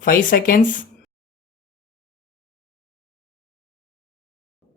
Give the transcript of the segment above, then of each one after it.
5 seconds.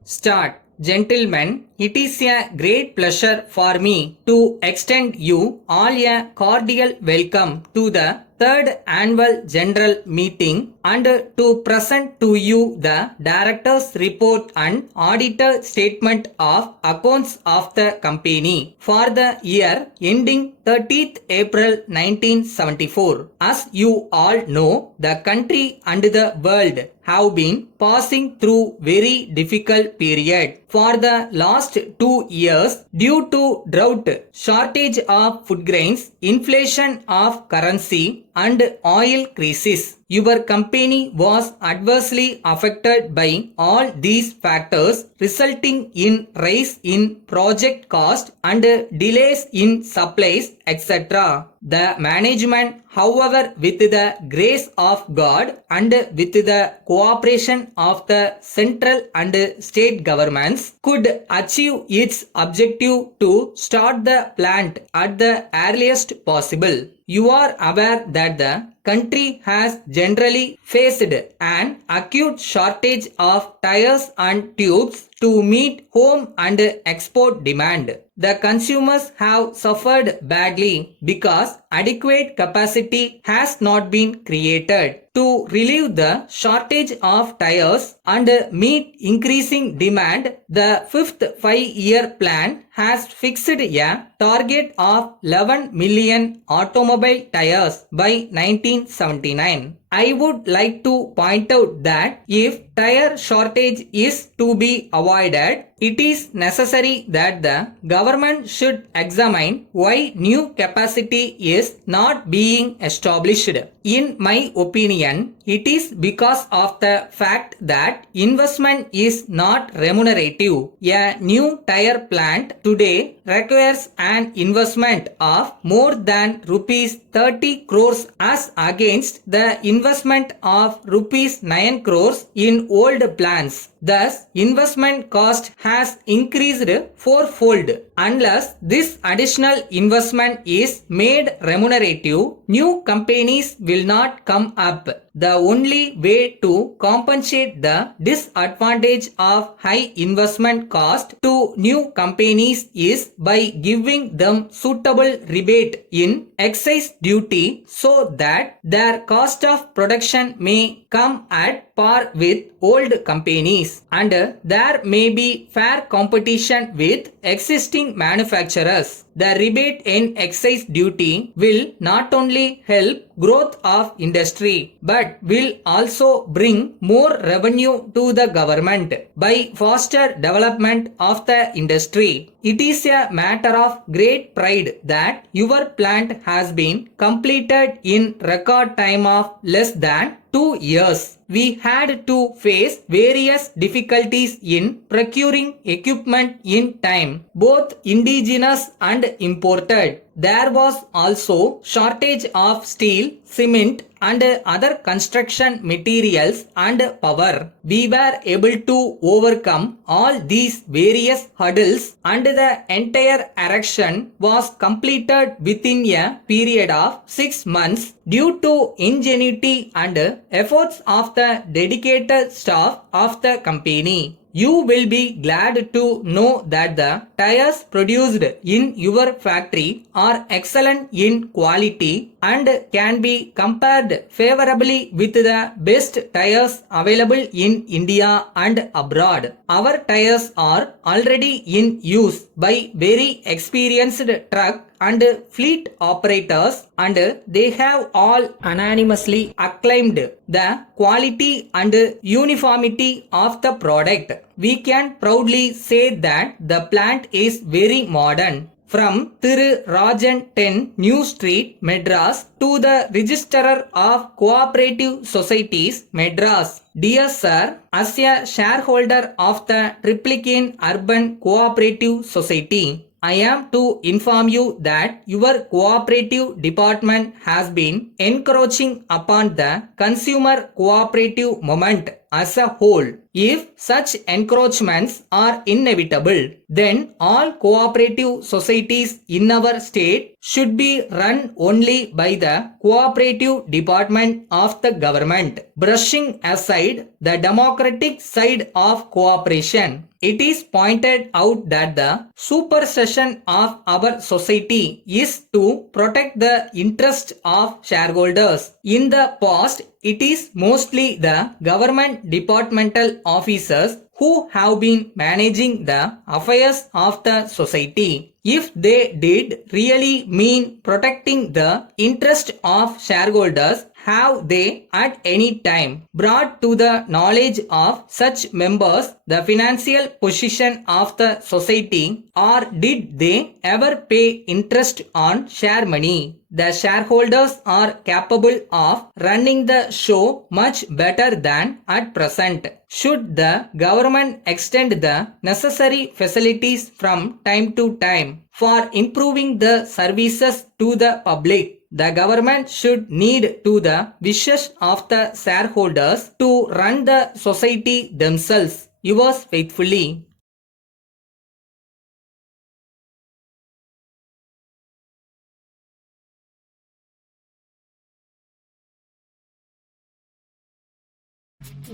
Start. Gentlemen, it is a great pleasure for me to extend you all a cordial welcome to the third annual general meeting and to present to you the director's report and auditor statement of accounts of the company for the year ending 30th April 1974. As you all know, the country and the world have been passing through very difficult period for the last 2 years due to drought, shortage of food grains, inflation of currency and oil crisis. Your company was adversely affected by all these factors, resulting in rise in project cost and delays in supplies, etc. The management, however, with the grace of God and with the cooperation of the central and state governments, could achieve its objective to start the plant at the earliest possible. You are aware that the country has generally faced an acute shortage of tires and tubes to meet home and export demand. The consumers have suffered badly because adequate capacity has not been created. To relieve the shortage of tires and meet increasing demand, the fifth 5-year plan has fixed a target of 11 million automobile tires by 1979. I would like to point out that if tire shortage is to be avoided, it is necessary that the government should examine why new capacity is not being established. In my opinion, it is because of the fact that investment is not remunerative. A new tire plant today requires an investment of more than rupees 30 crores as against the investment of rupees 9 crores in old plants. Thus, investment cost has increased fourfold. Unless this additional investment is made remunerative, new companies will not come up. The only way to compensate the disadvantage of high investment cost to new companies is by giving them suitable rebate in excise duty so that their cost of production may come at par with old companies and there may be fair competition with existing manufacturers. The rebate in excise duty will not only help growth of industry but will also bring more revenue to the government by faster development of the industry. It is a matter of great pride that your plant has been completed in record time of less than 2 years. We had to face various difficulties in procuring equipment in time, both indigenous and imported. There was also shortage of steel, cement and other construction materials and power. We were able to overcome all these various hurdles and the entire erection was completed within a period of 6 months due to ingenuity and efforts of the dedicated staff of the company. You will be glad to know that the tires produced in your factory are excellent in quality and can be compared favorably with the best tires available in India and abroad. Our tires are already in use by very experienced truck and fleet operators and they have all unanimously acclaimed the quality and uniformity of the product. We can proudly say that the plant is very modern. From Thiru Rajan 10 New Street, Madras to the Registrar of Cooperative Societies, Madras. Dear Sir, as a shareholder of the Triplicane Urban Cooperative Society, I am to inform you that your cooperative department has been encroaching upon the consumer cooperative movement as a whole. If such encroachments are inevitable, then all cooperative societies in our state should be run only by the cooperative department of the government, brushing aside the democratic side of cooperation. It is pointed out that the supersession of our society is to protect the interest of shareholders. In the past, it is mostly the government departmental officers who have been managing the affairs of the society. If they did really mean protecting the interest of shareholders, have they at any time brought to the knowledge of such members the financial position of the society, or did they ever pay interest on share money? The shareholders are capable of running the show much better than at present. Should the government extend the necessary facilities from time to time for improving the services to the public, the government should need to the wishes of the shareholders to run the society themselves. Yours faithfully.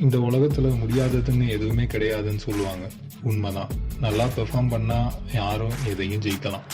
இந்த உலகத்துல முடியாததுன்னு எதுவுமே கிடையாதுன்னு சொல்லுவாங்க. உண்மைதான். நல்லா perform பண்ணா யாரும் எதையும் ஜெயிக்கலாம்.